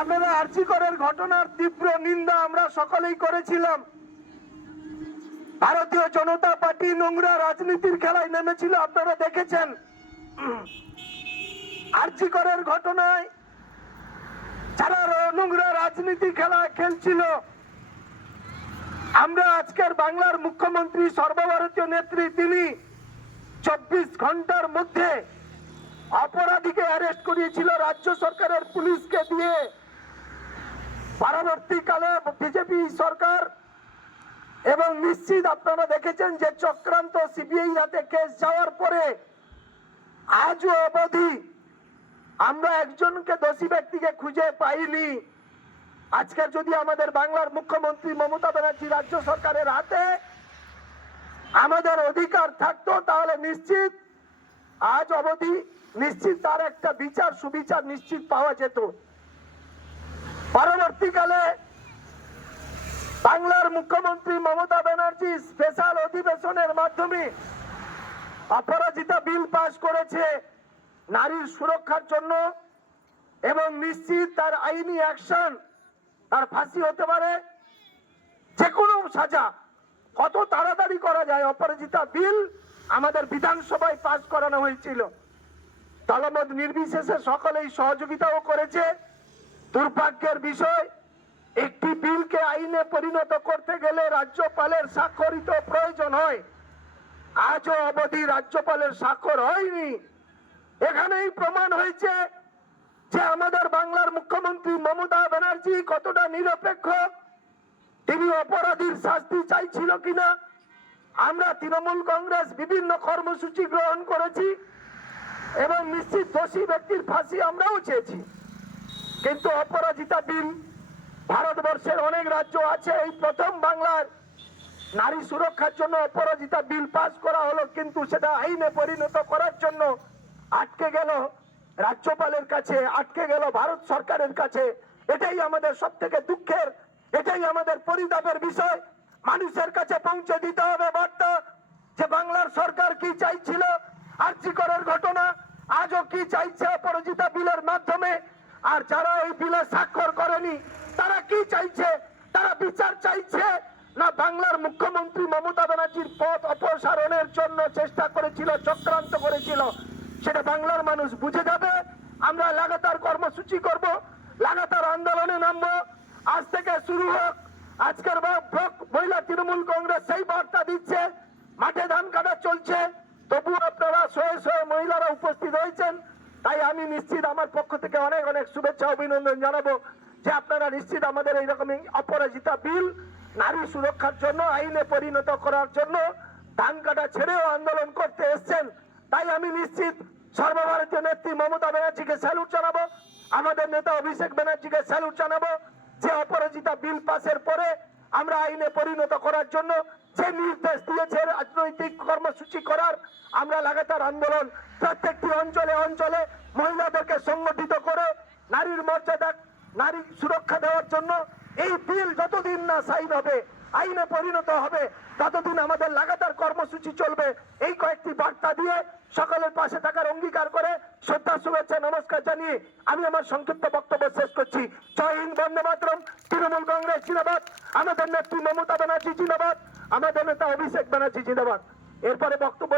আপনারা আর্চিকরের ঘটনার তীব্র নিন্দা আমরা সকলেই করেছিলাম। ভারতীয় জনতা পার্টি নোংরা রাজনীতির খেলায় নেমেছিল, আপনারা দেখেছেন। আর্চিকরের ঘটনায় যারা নোংরা রাজনীতি খেলা খেলছিল, আমরা আজকের বাংলার মুখ্যমন্ত্রী, সর্বভারতীয় নেত্রী, তিনি চব্বিশ ঘণ্টার মধ্যে অপরাধীকে অ্যারেস্ট করিয়েছিল, রাজ্য সরকারের পুলিশকে দিয়ে। পরবর্তীকালে বিজেপি সরকার এবং নিশ্চিত আপনারা দেখেছেন যে চক্রান্ত সিবিআই হাতে কেস যাওয়ার পরে আজও অবধি আমরা একজনকে দোষী ব্যক্তিকে খুঁজে পাইনি। আজকে যদি আমাদের বাংলার মুখ্যমন্ত্রী মমতা ব্যানার্জি রাজ্য সরকারের হাতে আমাদের অধিকার থাকতো, তাহলে নিশ্চিত আজ অবধি নিশ্চিত তার একটা বিচার, সুবিচার নিশ্চিত পাওয়া যেত। পরবর্তীকালে বাংলার মুখ্যমন্ত্রী মমতা ব্যানার্জি স্পেশাল অধিবেশনের মাধ্যমে অপরাজিতা বিল পাশ করেছে নারীর সুরক্ষার জন্য এবং নিশ্চিত তার আইনি অ্যাকশন তার ফাঁসি হতে পারে। যে কোনো সাজা কত তাড়াতাড়ি করা যায় অপরাজিতা বিল আমাদের বিধানসভায় পাশ করানো হয়েছিল। দলমত নির্বিশেষে সকলেই সহযোগিতাও করেছে। দুর্ভাগ্যের বিষয়, একটি বিলকে আইনে পরিণত করতে গেলে রাজ্যপালের স্বাক্ষরিত প্রয়োজন হয়। আজও অবধি রাজ্যপালের স্বাক্ষর হয়নি। এখানেই প্রমাণ হয়েছে যে আমাদের বাংলার মুখ্যমন্ত্রী মমতা ব্যানার্জি কতটা নিরপেক্ষ, তিনি অপরাধীর শাস্তি চাইছিল কিনা। আমরা তৃণমূল কংগ্রেস বিভিন্ন কর্মসূচি গ্রহণ করেছি এবং নিশ্চিত দোষী ব্যক্তির ফাঁসি আমরাও চেয়েছি। কিন্তু অপরাজিতা বিল ভারতবর্ষের অনেক রাজ্য আছে, এই প্রথম বাংলার নারী সুরক্ষার জন্য অপরাজিতা বিল পাস করা হলো, কিন্তু সেটা আইনে পরিণত করার জন্য আটকে গেল, রাজ্যপালের কাছে আটকে গেল, ভারত সরকারের কাছে। এটাই আমাদের সব থেকে দুঃখের, এটাই আমাদের পরিতাপের বিষয়। মানুষের কাছে পৌঁছে দিতে হবে বার্তা যে বাংলার সরকার কি চাইছিল আর্যিকরের ঘটনা, আজও কি চাইছে অপরাজিতা বিলের মাধ্যমে। আর যারা এই বিলে স্বাক্ষর করেনি, তারা কি চাইছে? তারা বিচার চাইছে? না বাংলার মুখ্যমন্ত্রী মমতা ব্যানার্জির পথ অপসারণের জন্য চেষ্টা করেছিল, চক্রান্ত করেছিল, সেটা বাংলার মানুষ বুঝে যাবে। আমরা লাগাতার কর্মসূচি করব, লাগাতার আন্দোলনে নামবো। আজ থেকে শুরু হোক। আজকের মহিলা তৃণমূল কংগ্রেস সেই বার্তা দিচ্ছে, মাঠে ধান কাটা চলছে। তবু আপনারা শয়ে শয়ে মহিলারা উপস্থিত হয়েছেন। তাই আমি নিশ্চিত আমার পক্ষ থেকে অনেক অনেক শুভেচ্ছা, অভিনন্দন জানাব যে আপনারা নিশ্চিত আমাদের এইরকমই অপরাজিতা বিল নারী সুরক্ষার জন্য, আইনে পরিণত করার জন্য ধান কাটা ছেড়েও আন্দোলন করতে এসছেন। তাই আমি নিশ্চিত সর্বভারতীয় নেত্রী মমতা ব্যানার্জিকে স্যালুট জানাব, আমাদের নেতা অভিষেক ব্যানার্জিকে স্যালুট জানাব যে অপরাজিতা বিল পাসের পরে আমরা আইনে পরিণত করার জন্য যে নির্দেশ দিয়েছে রাজনৈতিক কর্মসূচি করার, আমরা লাগাতার আন্দোলন প্রত্যেকটি অঞ্চলে অঞ্চলে মহিলাদেরকে সংগঠিত করে নারীর মর্যাদা নারী সুরক্ষা দেওয়ার জন্য এই বিল যতদিন না সাইন হবে, আইনে পরিণত হবে, ততদিন আমাদের লাগাতার কর্মসূচি চলবে। এই কয়েকটি বার্তা দিয়ে সকলের পাশে থাকার অঙ্গীকার করে শ্রদ্ধা, শুভেচ্ছা, নমস্কার জানিয়ে আমি আমার সংক্ষিপ্ত বক্তব্য শেষ করছি। জয় হিন্দ, বন্দে মাতরম, তৃণমূল কংগ্রেস জিন্দাবাদ। আমাদের নেত্রী মমতা ব্যানার্জি জিন্দাবাদ। আমাদের নেতা অভিষেক ব্যানার্জি জিন্দাবাদ। এরপরে বক্তব্য